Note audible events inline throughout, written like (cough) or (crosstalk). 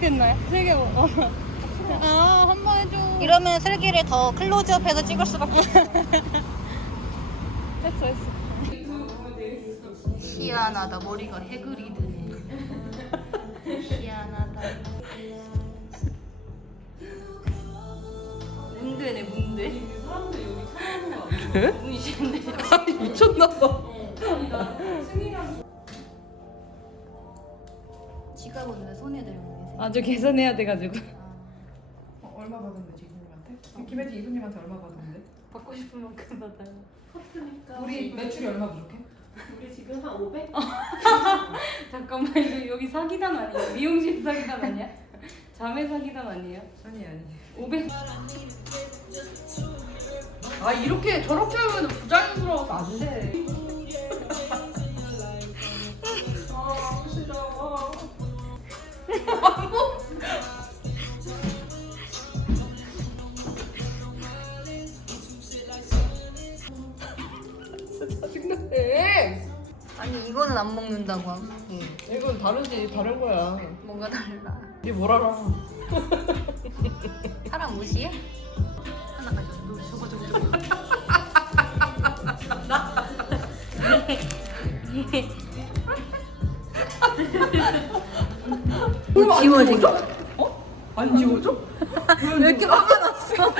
됐나요? 세개 어. (laughs) 아, 한 번 해줘. 이러면 슬기를 더 클로즈업해서 찍을 수밖에 없어. (laughs) 했어, 했어. 희한하다. 머리가 해그리 드네. 희한하다. 문대네, 문대. 그래? 문신네. (laughs) 아니 미쳤나봐. 지갑은 왜 손에 들고? 아주 계산해야 돼가지고. 어, 얼마 받았는데 이수님한테? 김혜지 이수님한테 얼마 받았는데? 받고 싶은 만큼 받아요. 우리 매출이 얼마 부족해? 우리 지금 한 500? (laughs) 잠깐만, 이거 여기 사기단 아니에요? 미용실 사기단 아니야? 자매 사기단 아니에요? 아니 아니. 500. 아 이렇게 저렇게 하면 부자연스러워서 안 돼. 짜증나네. 아니, 이거는 안 먹는다고 하고. 이건 다르지 다른 거야. 뭔가 달라. 네뭘 알아? 사람 무시해? 지워진 안 지워져? 어? 안 지워져? (laughs) 왜 이렇게 화가 났어?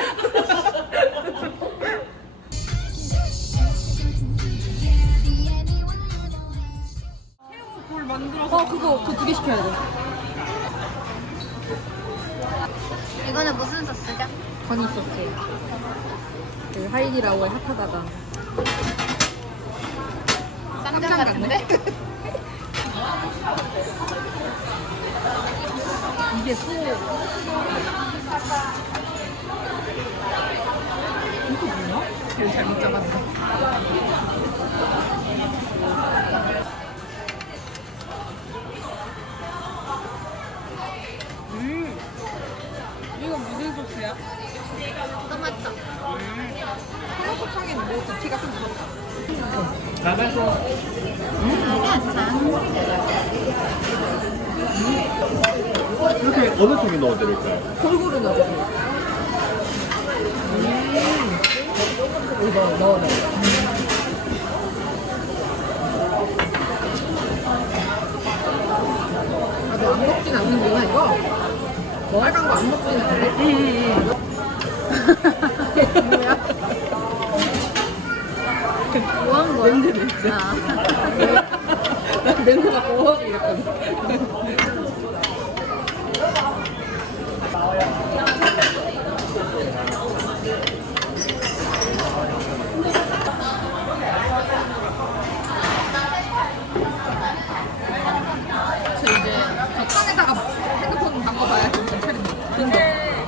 어, 그거, 그두개 시켜야 돼. 이거는 무슨 소스죠? 건이 소스. 그 하이디라오의 핫하다다. 쌈장 같은데? 이게 소. 이거 잘못 잡았네. 이거 무슨 소스야? 토마토. 토마토탕에는 뭐 티가 좀 들었다. 이렇게 어느 쪽에 넣어드릴까요? 골고루 넣어. 여기 넣어, 넣어, 넣어. 아, 너 안 먹진 않는구나, 이거? 빨간 거 안 먹진 않네? (laughs) 뭐야? 뭐한 거야? 냄새, 냄새. 냄새 맡고 이랬거든.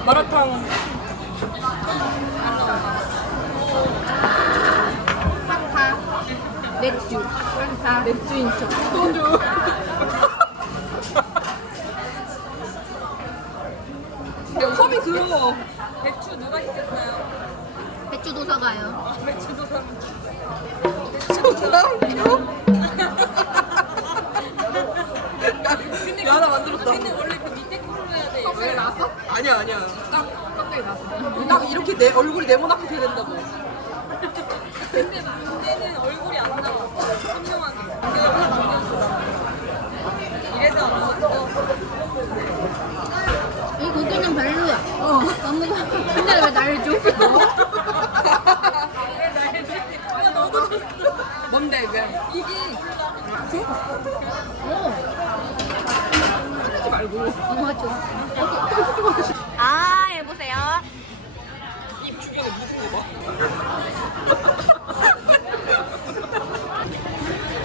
마라탕. 맥주인 척 소주 (laughs) 야, 컵이 더러워 배추 누가 있었어요? 배추 도사가요. 배추도 사. 존나 웃겨 야, 하나 만들었다 근데 원래 그 밑에 코로 해야 돼. 깜짝이 나왔어? 아니야 아니야 딱 깜짝이 나왔어 딱 이렇게 내 얼굴이 네모나게 돼야 된다고 근데 문제는 얼굴이 안 나와. 선명하게. 내가 하나 남겼어. 이래서 안 나왔어. 이 고기는 별로야. 어. 너무 근데 왜 나를 줘? 너도 줬어. 뭔데 왜 이게 하지 말고 어, 맞죠. 아, 해보세요.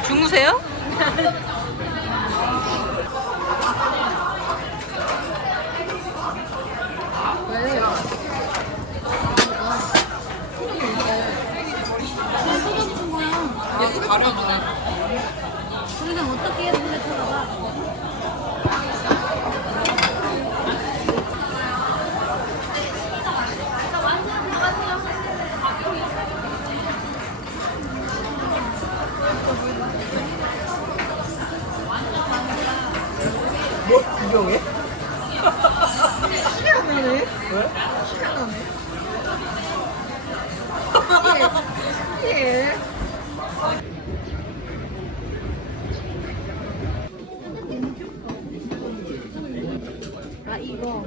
중우세요? 왜요? 그냥 쏟아주는 거야. 얘도 가려주네 그냥 어떻게 해볼래 쳐다봐. 뭐 구경해? 희한하네. 왜? 희한하네. 예. 아 이거.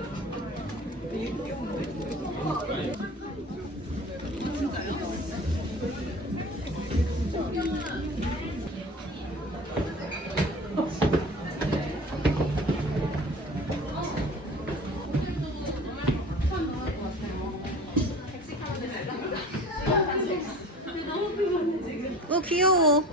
어 귀여워.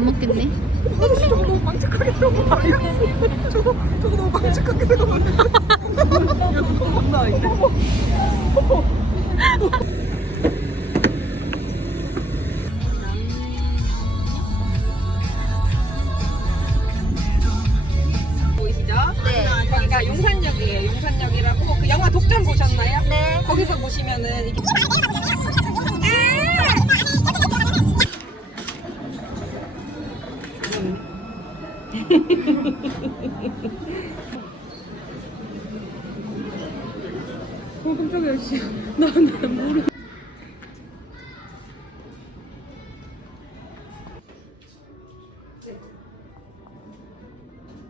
안 먹겠네. 저거 너무 망측하게 아니야? 저거, 저거 너무 망측하게 들어간 거 아니야? 이거 겁나 아닌데? 보이시죠? 네. 거기가 용산역이에요. 용산역이라고 그 영화 독전 보셨나요? 네. 거기서 보시면은 이게 어 깜짝이야 씨. 나나 모르.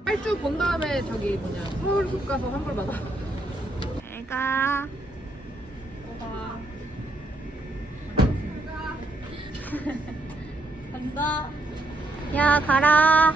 할줄 본 다음에 저기 뭐냐 서울숲 가서 환불 받아. 잘 가. 간다. 야 가라.